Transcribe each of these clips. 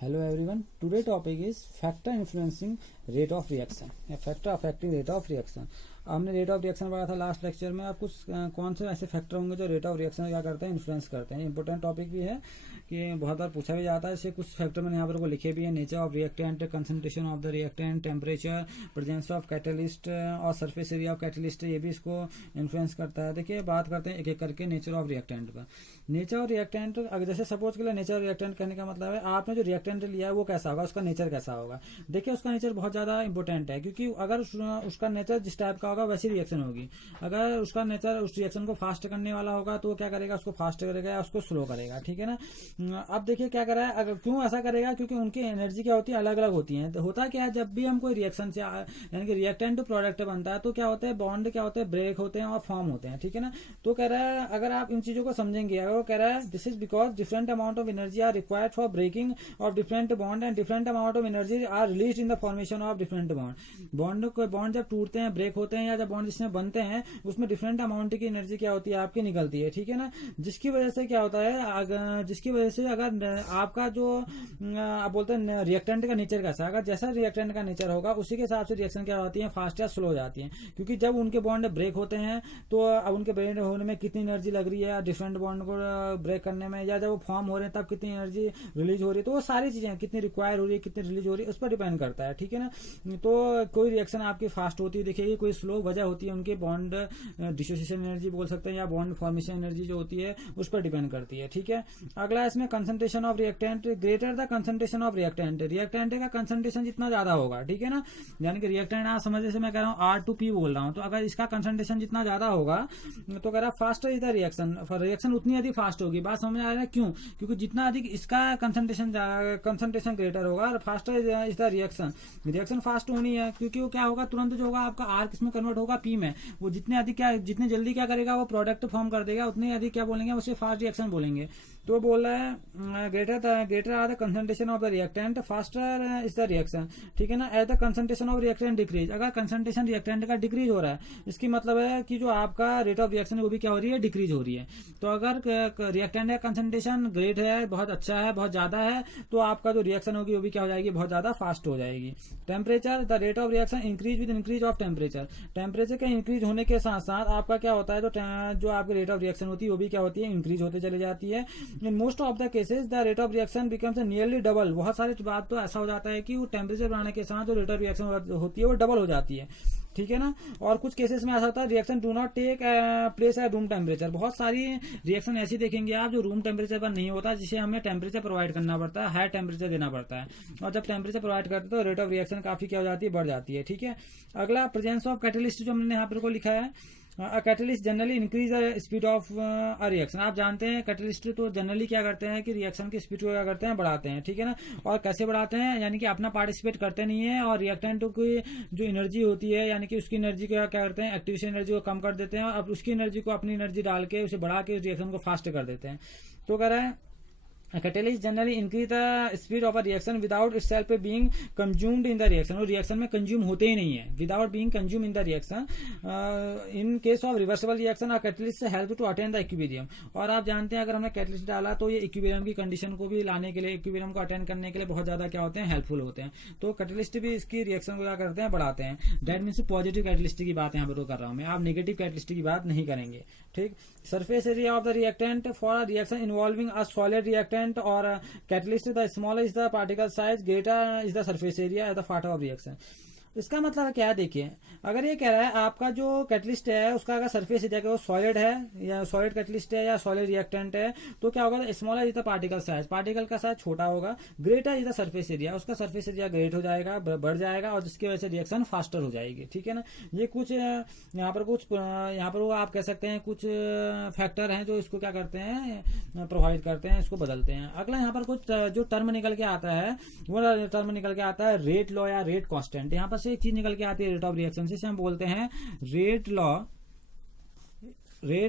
Hello everyone. Today topic is factor influencing rate of reaction या factor affecting rate of reaction. हमने rate of reaction पढ़ा था last lecture में। आप कुछ कौन से ऐसे फैक्टर होंगे जो रेट ऑफ रिएक्शन क्या करते हैं, इन्फ्लुएंस करते हैं। इंपॉर्टेंट टॉपिक भी है कि बहुत बार पूछा भी जाता है। इससे कुछ फैक्टर मैंने यहाँ पर को लिखे भी है। Nature of reactant, concentration of the reactant, temperature, presence of catalyst और सरफेस एरिया ऑफ कैटलिस्ट, ये भी इसको इन्फ्लुएंस करता है। देखिए बात करते हैं एक एक करके नेचर ऑफ रिएक्टेंट पर। नेचर ऑफ रिएक्टेंट, अगर जैसे सपोज के लिए नेचर ऑफ रिएक्टेंट कहने का मतलब है आपने जो रिएक्टेंट लिया है वो कैसा होगा, उसका नेचर कैसा होगा। देखिए उसका नेचर बहुत ज्यादा इंपॉर्टेंट है, क्योंकि अगर उसका नेचर जिस टाइप का होगा वैसी रिएक्शन होगी। अगर उसका नेचर उस रिएक्शन को फास्ट करने वाला होगा तो क्या करेगा, उसको फास्ट करेगा या उसको स्लो करेगा। ठीक है ना। अब देखिए क्या कर रहा है, अगर क्यों ऐसा करेगा, क्योंकि उनकी एनर्जी क्या होती है, अलग अलग होती है। तो होता क्या है, जब भी हम कोई रिएक्शन से यानी कि रिएक्टेंट टू प्रोडक्ट बनता है तो क्या होता है, बॉन्ड क्या होते हैं, ब्रेक होते हैं और फॉर्म होते हैं। ठीक है ना। तो कह रहा है अगर आप इन चीजों को समझेंगे, अगर वो कह रहा है this is because different amount of energy are required for breaking of different bond and different amount of energy are release in the formation of different bond. Bond जब टूटते हैं, ब्रेक होते हैं या जब बॉन्ड जिसमें बनते हैं उसमें डिफरेंट अमाउंट की एनर्जी क्या होती है, आपकी निकलती है। ठीक है ना। जिसकी वजह से क्या होता है, जिसकी वजह से अगर आपका जो आप बोलते हैं रिएक्टेंट का नेचर कैसा, अगर जैसा रिएक्टेंट का नेचर होगा उसी के हिसाब से रिएक्शन क्या होती है, फास्ट या स्लो हो जाती है। क्योंकि जब उनके बॉन्ड ब्रेक होते हैं तो अब उनके ब्रेक होने में कितनी एनर्जी लग रही है, डिफरेंट बॉन्ड को ब्रेक करने में, या जब वो फॉर्म हो रहे हैं तब कितनी एनर्जी रिलीज हो रही है, तो वो सारी चीजें कितनी रिक्वायर हो रही है, कितनी रिलीज हो रही है, उस पर डिपेंड करता है। ठीक है ना। तो कोई रिएक्शन आपकी फास्ट होती है दिखेगी, कोई स्लो वजह होती है उनके बॉन्ड डिसोसिएशन एनर्जी बोल सकते हैं या बॉन्ड फॉर्मेशन एनर्जी जो होती है उस पर डिपेंड करती है। ठीक है। अगला इसमें concentration of reactant, greater the concentration of reactant, reactant का कंसंट्रेशन जितना ज्यादा होगा। ठीक है ना। यानी कि रिएक्टेंट आप समझ, जैसे मैं कह रहा हूँ R2P बोल रहा हूँ, तो अगर इसका कंसंट्रेशन जितना ज्यादा होगा तो कह रहा faster is the reaction, reaction उतनी अधिक फास्ट होगी। बात समझ आ रहा है क्यों, क्योंकि जितना अधिक इसका कंसंट्रेशन ग्रेटर होगा और faster is the reaction, reaction fast होनी है। क्योंकि वो क्या होगा, तुरंत जो होगा आपका R किसमें कन्वर्ट होगा, P में। वो जितने अधिक क्या, जितने जल्दी क्या करेगा वो प्रोडक्ट फॉर्म कर देगा, उतने अधिक क्या बोलेंगे, उसे फास्ट रिएक्शन बोलेंगे। तो बोल रहा है greater are the concentration of the reactant, faster is the reaction. ठीक है ना। As the concentration of reactant decrease, अगर कंसंट्रेशन रिएक्टेंट का डिक्रीज हो रहा है, इसकी मतलब है कि जो आपका रेट ऑफ रिएक्शन है वो भी क्या हो रही है, डिक्रीज हो रही है। तो अगर रिएक्टेंट का कंसंट्रेशन ग्रेट है, बहुत अच्छा है, बहुत ज्यादा है, तो आपका जो रिएक्शन होगी वो भी क्या हो जाएगी, बहुत ज्यादा फास्ट हो जाएगी। Temperature, the rate of reaction increase with increase of temperature, temperature के इंक्रीज होने के साथ साथ आपका क्या होता है, जो आपकी रेट ऑफ रिएक्शन होती है वो भी क्या होती है, इंक्रीज होते चली जाती है। In most of the cases the rate of reaction becomes nearly double, बहुत सारी बात तो ऐसा हो जाता है कि वो टेम्परेचर बढ़ाने के साथ जो रेट ऑफ रिएक्शन होती है वो डबल हो जाती है। ठीक है ना। और कुछ केसेस में ऐसा होता है reaction do not take place at room temperature, बहुत सारी रिएक्शन ऐसी देखेंगे आप जो रूम टेम्परेचर पर नहीं होता, जिसे हमें टेम्परेचर प्रोवाइड करना पड़ता है, हाई टेम्परेचर देना पड़ता है। और जब टेम्परेचर प्रोवाइड करते हैं तो रेट ऑफ रिएक्शन काफी क्या हो जाती है, बढ़ जाती है। ठीक है। अगला प्रेजेंस ऑफ कैटलिस्ट, जो हमने यहाँ पर को लिखा है, catalyst generally increase the speed of a reaction. आप जानते हैं कैटलिस्ट तो जनरली क्या करते हैं कि रिएक्शन की स्पीड को क्या करते हैं, बढ़ाते हैं। ठीक है ना। और कैसे बढ़ाते हैं, यानी कि अपना पार्टिसिपेट करते नहीं है और रिएक्टेंट की जो एनर्जी होती है, यानी कि उसकी एनर्जी को क्या करते हैं, एक्टिवेशन एनर्जी को कम कर देते हैं और उसकी एनर्जी को अपनी एनर्जी डाल के उसे बढ़ा के रिएक्शन को फास्ट कर देते हैं। तो कह रहा है catalyst generally increase the speed of a reaction without itself being consumed in the reaction, और रिएक्शन में कंज्यूम होते ही नहीं है, without being consume in the reaction. In case of reversible reaction, catalyst help to attain the equilibrium. और आप जानते हैं अगर हमने कैटलिस्ट डाला तो ये इक्विलिब्रियम की कंडीशन को भी लाने के लिए, इक्विलिब्रियम को अटेन करने के लिए बहुत ज्यादा क्या होते हैं, हेल्पफुल होते हैं। तो कैटलिस्ट भी इसकी रिएक्शन को क्या करते हैं, बढ़ाते हैं। दैट मीन्स पॉजिटिव कैटलिस्ट की बात यहाँ पर कर रहा हूँ मैं, आप नेगेटिव कैटलिस्ट की बात नहीं करेंगे। ठीक। Surface area of the reactant for reaction involving a solid reactant और catalyst, the smaller is the particle size, greater is the surface area at the faster of reaction. इसका मतलब क्या है, देखिए अगर ये कह रहा है आपका जो कैटलिस्ट है उसका अगर सरफेस एरिया वो सॉलिड है या सॉलिड कैटलिस्ट है या सॉलिड रिएक्टेंट है, तो क्या होगा, smaller is the particle size, particle का साइज छोटा होगा, greater is the surface area, उसका सरफेस एरिया ग्रेट हो जाएगा, बढ़ जाएगा और जिसकी वजह से रिएक्शन फास्टर हो जाएगी। ठीक है ना। ये कुछ यहाँ पर वो आप कह सकते हैं कुछ फैक्टर हैं जो इसको क्या करते हैं, प्रोवाइड करते हैं, इसको बदलते हैं। अगला यहाँ पर कुछ जो टर्म निकल के आता है वो टर्म निकल के आता है रेट लॉ या रेट कॉन्स्टेंट। यहाँ पर से एक चीज निकल के आती है रेट ऑफ रिएक्शन से, हम बोलते हैं rate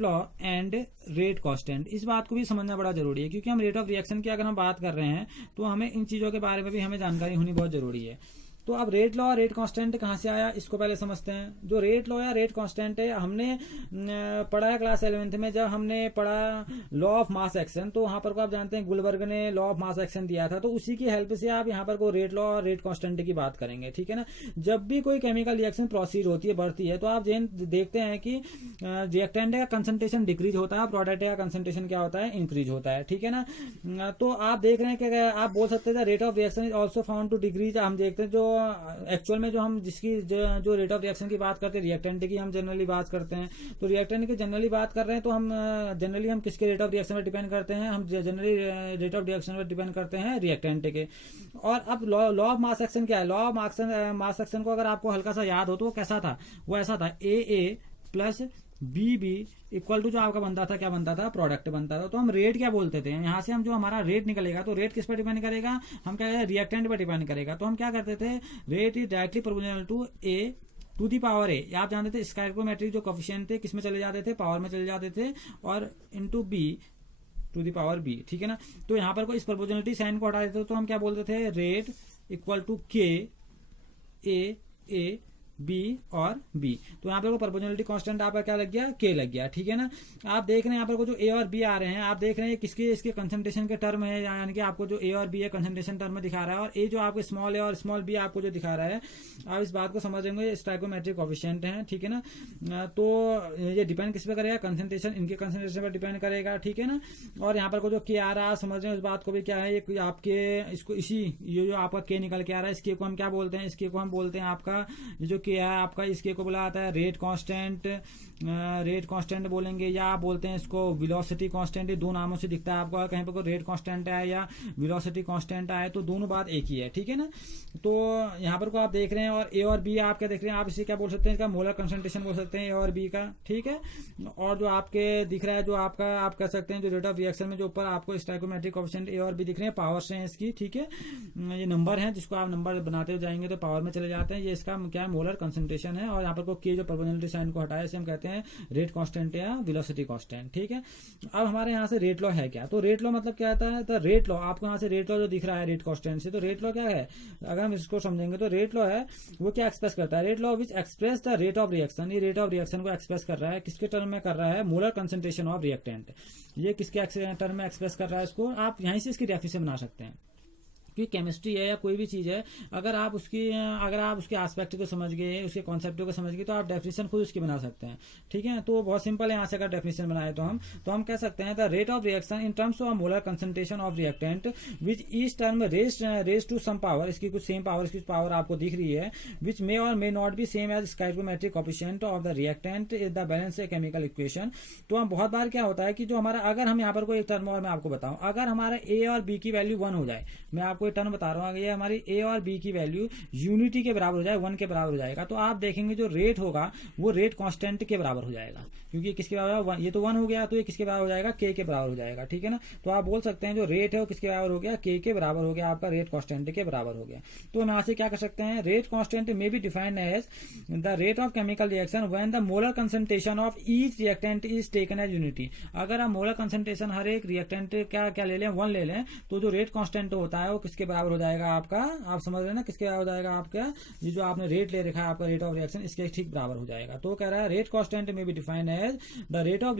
law and rate constant. इस बात को भी समझना बड़ा जरूरी है, क्योंकि हम रेट ऑफ रिएक्शन की अगर हम बात कर रहे हैं तो हमें इन चीजों के बारे में भी हमें जानकारी होनी बहुत जरूरी है। तो अब रेट लॉ और रेट कांस्टेंट कहाँ से आया, इसको पहले समझते हैं। जो रेट लॉ या रेट कांस्टेंट है, हमने पढ़ा है क्लास 11th में, जब हमने पढ़ा लॉ ऑफ मास एक्शन, तो वहां पर को आप जानते हैं गुलबर्ग ने लॉ ऑफ मास एक्शन दिया था, तो उसी की हेल्प से आप यहाँ पर को रेट लॉ और रेट कांस्टेंट की बात करेंगे, ठीक है ना। जब भी कोई केमिकल रिएक्शन प्रोसीड होती है, बढ़ती है, तो आप देखते हैं कि रिएक्टेंट का कंसंट्रेशन डिक्रीज होता है, प्रोडक्ट का कंसंट्रेशन क्या होता है, इंक्रीज होता है, ठीक है ना। तो आप देख रहे हैं कि आप बोल सकते थे rate of reaction is also found to decrease. हम देखते हैं जो एक्चुअल में जो हम जिसकी जो रेट ऑफ रिएक्शन की बात करते हैं, रिएक्टेंट की हम जनरली बात करते हैं, तो रिएक्टेंट की जनरली बात कर रहे हैं, तो हम जनरली हम किसके रेट ऑफ रिएक्शन पर डिपेंड करते हैं, हम जनरली रेट ऑफ रिएक्शन पर डिपेंड करते हैं रिएक्टेंट के। और अब लॉ ऑफ मास एक्शन क्या है, लॉ ऑफ मास एक्शन को अगर आपको हल्का सा याद हो तो वो कैसा था, वो ऐसा था ए प्लस बी इक्वल टू जो आपका बनता था, क्या बनता था, प्रोडक्ट बनता था। तो हम रेट क्या बोलते थे, यहाँ से हम जो हमारा रेट निकलेगा, तो रेट किस पर डिपेंड करेगा, हम क्या है, रिएक्टेंट पर डिपेंड करेगा। तो हम क्या करते थे, rate is directly proportional to A to the power A. आप जानते थे स्टोइकोमेट्रिक जो कोफिशिएंट थे किस में चले जाते थे, पावर में चले जाते थे, और into B to the power B, ठीक है ना। तो यहाँ पर को इस प्रोपोर्शनलिटी साइन को हटा देते तो हम क्या बोलते थे, रेट इक्वल टू के ए बी और बी। तो यहाँ पर प्रोपोर्शनलिटी कांस्टेंट आपका क्या लग गया, के लग गया, ठीक है ना। आप देख रहे हैं यहाँ पर को जो ए और बी आ रहे हैं, आप देख रहे हैं किसके, इसके कंसंट्रेशन के टर्म है, यानी कि आपको जो ए और बी है कंसंट्रेशन टर्म में दिखा रहा है, और ए जो आपको स्मॉल है और स्मॉल बी आपको जो दिखा रहा है, आप इस बात को समझ लेंगे स्टोइकोमेट्रिक कोफिशिएंट है, ठीक है ना। तो ये डिपेंड किस पे करेगा, कंसंट्रेशन, इनके कंसंट्रेशन पर डिपेंड करेगा, ठीक है ना। और यहाँ पर को जो के आ रहा है, समझ रहे हैं उस बात को भी, क्या है ये आपके, इसको इसी ये जो आपका के निकल के आ रहा है, इसके को हम क्या बोलते हैं, इसके को हम बोलते हैं आपका जो के है आपका, इसके को बोला जाता है रेट कांस्टेंट बोलेंगे, या आप बोलते हैं इसको वेलोसिटी कांस्टेंट। ये दो नामों से दिखता है आपको, कहीं पर कोई रेट कांस्टेंट आए या वेलोसिटी कांस्टेंट आए, तो दोनों बात एक ही है, ठीक है ना। तो यहाँ पर को आप देख रहे हैं, और ए और बी आप क्या देख रहे हैं, आप इसे क्या बोल सकते हैं, इसका मोलर कंसंट्रेशन बोल सकते हैं ए और बी का, ठीक है। और जो आपके दिख रहा है, जो आपका आप कह सकते हैं जो रेट ऑफ रिएक्शन में जो ऊपर आपको स्टोइकोमेट्रिक कोफिशिएंट ए और बी दिख रहे हैं, पावर्स हैं इसकी, ठीक है। ये नंबर है, जिसको आप नंबर बनाते जाएंगे तो पावर में चले जाते हैं, ये इसका क्या मोलर कंसंट्रेशन है। और यहाँ पर को के जो प्रोपोर्शनलिटी साइन को हटाया, इसे हम कहते हैं रेट कांस्टेंट या वेलोसिटी कांस्टेंट, ठीक है। अब हमारे यहाँ से रेट लॉ है क्या, तो रेट लॉ मतलब क्या आता है, तो रेट लॉ आपको यहाँ से रेट लॉ जो दिख रहा है रेट कांस्टेंट से, तो रेट लॉ क्या है, अगर हम इसको समझेंगे तो रेट लॉ है वो क्या एक्सप्रेस करता है, rate law which express the rate of reaction. ये रेट ऑफ रिएक्शन को एक्सप्रेस कर रहा है, किसके टर्म में कर रहा है, मोलर कंसंट्रेशन ऑफ रिएक्टेंट। ये किसके टर्म में एक्सप्रेस कर रहा है, इसको आप यहीं से इसकी डेफिनेशन बना सकते हैं। कि केमिस्ट्री है या कोई भी चीज है, अगर आप उसके एस्पेक्ट को समझ गए, उसके कॉन्सेप्ट को समझ गए, तो आप डेफिनेशन खुद उसकी बना सकते हैं, ठीक है। तो बहुत सिंपल है, यहाँ से अगर डेफिनेशन बनाए तो हम कह सकते हैं the rate of reaction in terms of molar concentration of reactant which each term raise to some power, इसकी कुछ सेम पावर, इसकी पावर आपको दिख रही है, which may or may not be same as stoichiometric coefficient of the reactant is the balance chemical equation. तो हम बहुत बार क्या होता है कि जो हमारा, अगर हम यहाँ पर कोई एक टर्म और मैं आपको बताऊं, अगर हमारा ए और बी की वैल्यू 1 हो जाए, मैं आपको एक टर्म बता रहा हूँ, ये हमारी ए और बी की वैल्यू यूनिटी के बराबर हो जाए, 1 के बराबर हो जाएगा, तो आप देखेंगे जो रेट होगा वो रेट कांस्टेंट के बराबर हो जाएगा, क्योंकि किसके बराबर, ये तो 1 हो गया, तो ये किसके बराबर हो जाएगा, के बराबर हो जाएगा, ठीक है ना। तो आप बोल सकते हैं जो रेट है वो किसके बराबर हो गया, के बराबर हो गया, आपका रेट कांस्टेंट के बराबर हो गया। तो हम यहाँ से क्या कर सकते हैं, rate constant may be defined as the rate of chemical reaction when the molar concentration of each reactant is taken as unity. अगर आप मोलर कंसंट्रेशन हर एक रिएक्टेंट क्या ले लें, 1 ले लें, तो जो रेट कांस्टेंट होता है वो किसके बराबर हो जाएगा आपका, आप समझ रहे हैं ना, किसके बराबर हो जाएगा आपका, ये जो आपने रेट ले रखा है आपका रेट ऑफ रिएक्शन, इसके ठीक बराबर हो जाएगा। तो कह रहा है rate constant may be defined as the rate of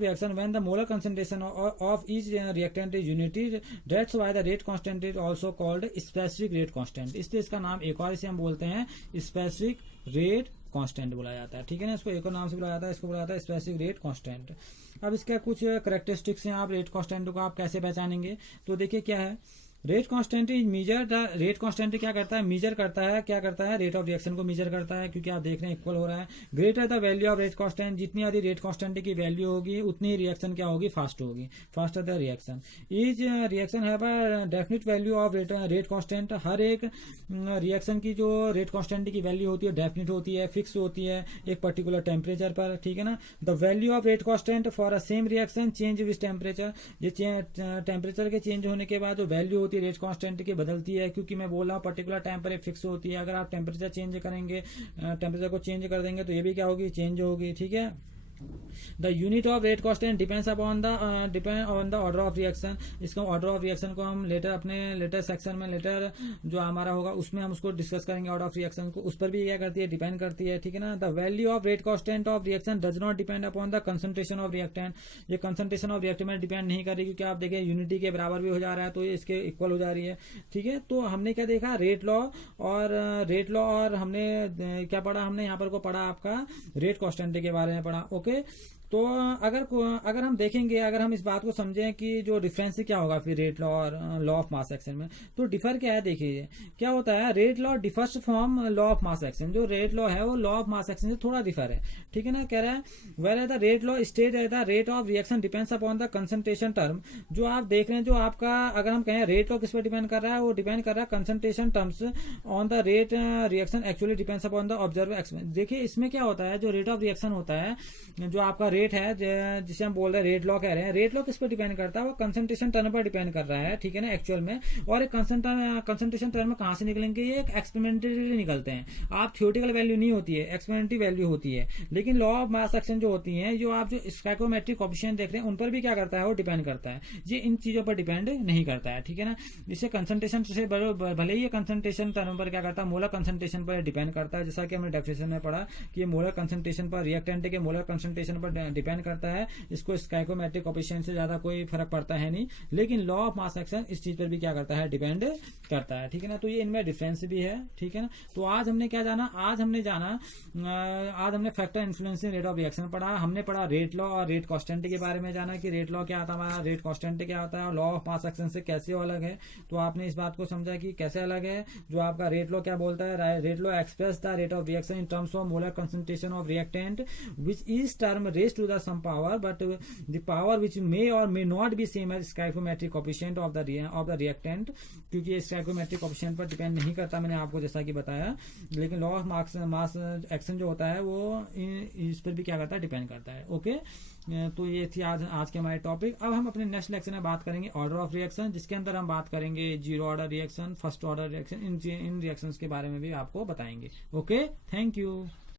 reaction when the molar concentration of each reactant is unity, that's why the rate constant is also called specific rate constant. इसलिए इसका नाम एक और, इसे हम बोलते हैं स्पेसिफिक रेट कांस्टेंट बोला जाता है, ठीक है ना। इसको एक और नाम से बुलाया जाता है, इसको बुलाया जाता है स्पेसिफिक रेट कांस्टेंट। अब इसके कुछ कैरेक्टरिस्टिक्स हैं, आप रेट कांस्टेंट को आप कैसे पहचानेंगे, तो देखिए क्या है, rate constant is measure the rate constant क्या करता है, मेजर करता है, क्या करता है, रेट ऑफ रिएक्शन को मेजर करता है, क्योंकि आप देख रहे हैं इक्वल हो रहा है। Greater the value of rate constant, जितनी अधिक रेट कांस्टेंट की वैल्यू होगी उतनी रिएक्शन क्या होगी, फास्ट होगी, faster the reaction. Each reaction have a definite value of rate constant. हर एक रिएक्शन की जो रेट कांस्टेंट की वैल्यू होती है डेफिनेट होती है, फिक्स होती है एक पर्टिकुलर टेम्परेचर पर, ठीक है ना। The value of rate constant for a same reaction change with temperature. ये टेम्परेचर के चेंज होने के बाद जो वैल्यू होती है रेट कांस्टेंट की बदलती है, क्योंकि मैं बोल रहा हूँ पर्टिकुलर टाइम पर फिक्स होती है। अगर आप टेम्परेचर चेंज करेंगे, टेम्परेचर को चेंज कर देंगे तो ये भी क्या होगी, चेंज होगी, ठीक है। The unit of rate constant depends upon the order of reaction. इसको ऑर्डर ऑफ रिएक्शन को हम लेटर अपने लेटर सेक्शन में लेटर जो हमारा होगा उसमें हम उसको डिस्कस करेंगे। ऑर्डर ऑफ रिएक्शन को उस पर भी क्या करती है, डिपेंड करती है, ठीक है ना। The value of rate constant of reaction does not depend upon the concentration of reactant. ये कंसंट्रेशन ऑफ रिएक्टेंट में डिपेंड नहीं करेगी, क्योंकि आप देखें यूनिटी के बराबर भी हो जा रहा है तो ये इसके इक्वल हो जा रही है, ठीक है। तो हमने क्या देखा, रेट लॉ और हमने क्या पढ़ा, हमने यहाँ पर को पढ़ा आपका रेट कांस्टेंट के बारे में पढ़ा, ओके। तो अगर हम देखेंगे, अगर हम इस बात को समझें कि जो डिफरेंस क्या होगा फिर रेट लॉ और लॉ ऑफ मास एक्शन में, तो डिफर क्या है, देखिए क्या होता है। Rate law differs from law of mass action. जो रेट लॉ है वो लॉ ऑफ मास एक्शन से थोड़ा डिफर है, ठीक है ना। कह रहा है where the rate law state the rate of reaction depends upon the concentration term. जो आप देख रहे हैं, जो आपका अगर हम कहें रेट लॉ किस पर डिपेंड कर रहा है, वो डिपेंड कर रहा है concentration terms on the rate reaction actually depends upon the observe experiment. देखिए इसमें क्या होता है, जो रेट ऑफ रिएक्शन होता है, जो आपका रेट है जिसे हम बोल रहे हैं रेट लॉ कह रहे हैं, रेट लॉ किस पर डिपेंड करता है, वो कंसंट्रेशन टर्म पर डिपेंड कर रहा है, ठीक है ना, एक्चुअल में। और एक कंसंट्रेशन टर्म कहां से निकलेंगे, ये एक एक्सपेरिमेंटली निकलते हैं। आप थ्योरेटिकल वैल्यू नहीं होती है, एक्सपेरिमेंटली वैल्यू होती है। लेकिन लॉ ऑफ मास एक्शन जो होती है, जो आप जो स्टोइकोमेट्रिक कोएफिशिएंट देख रहे हैं, उन पर भी क्या करता है, वो डिपेंड करता है। ये इन चीजों पर डिपेंड नहीं करता है, ठीक है ना। जिससे कंसंट्रेशन से भले ही ये कंसंट्रेशन टर्म पर क्या करता है, मोलर कंसंट्रेशन पर डिपेंड करता है। जैसा कि हमने डेफिनेशन में पढ़ा कि ये मोलर कंसंट्रेशन पर, रिएक्टेंट के मोलर कंसंट्रेशन पर डिपेंड करता है। इसको स्टोइकोमेट्रिक कोएफिशिएंट से ज्यादा कोई फर्क पड़ता है नहीं। लेकिन लॉ ऑफ मास एक्शन इस चीज पर भी क्या करता है, डिपेंड करता है, ठीक है ना। तो ये इनमें डिफरेंस भी है, ठीक है ना। तो आज हमने क्या जाना, आज हमने factor influencing rate of reaction पढ़ा। हमने पढ़ा रेट लॉ और रेट कांस्टेंट के बारे में जाना कि रेट लॉ क्या आता है, रेट कांस्टेंट क्या होता है, और लॉ ऑफ मास एक्शन से कैसे अलग है। तो आपने इस बात को समझा कि कैसे अलग है। जो आपका रेट लॉ क्या बोलता है, rate law express the rate of reaction in terms of molar concentration of reactant which is term raise to the some power, but the power which may or may not be same as stoichiometric coefficient of the reactant, क्योंकि ये stoichiometric coefficient पर depend नहीं करता, मैंने आपको जैसा कि बताया। लेकिन लॉ ऑफ मास एक्शन जो होता है वो इस पर भी क्या करता है, डिपेंड करता है, ओके। तो ये थी आज के हमारे टॉपिक। अब हम अपने नेक्स्ट लेक्चर में बात करेंगे ऑर्डर ऑफ रिएक्शन, जिसके अंदर हम बात करेंगे zero order reaction, first order reaction, इन रिएक्शंस के बारे में भी आपको बताएंगे, ओके। Thank you.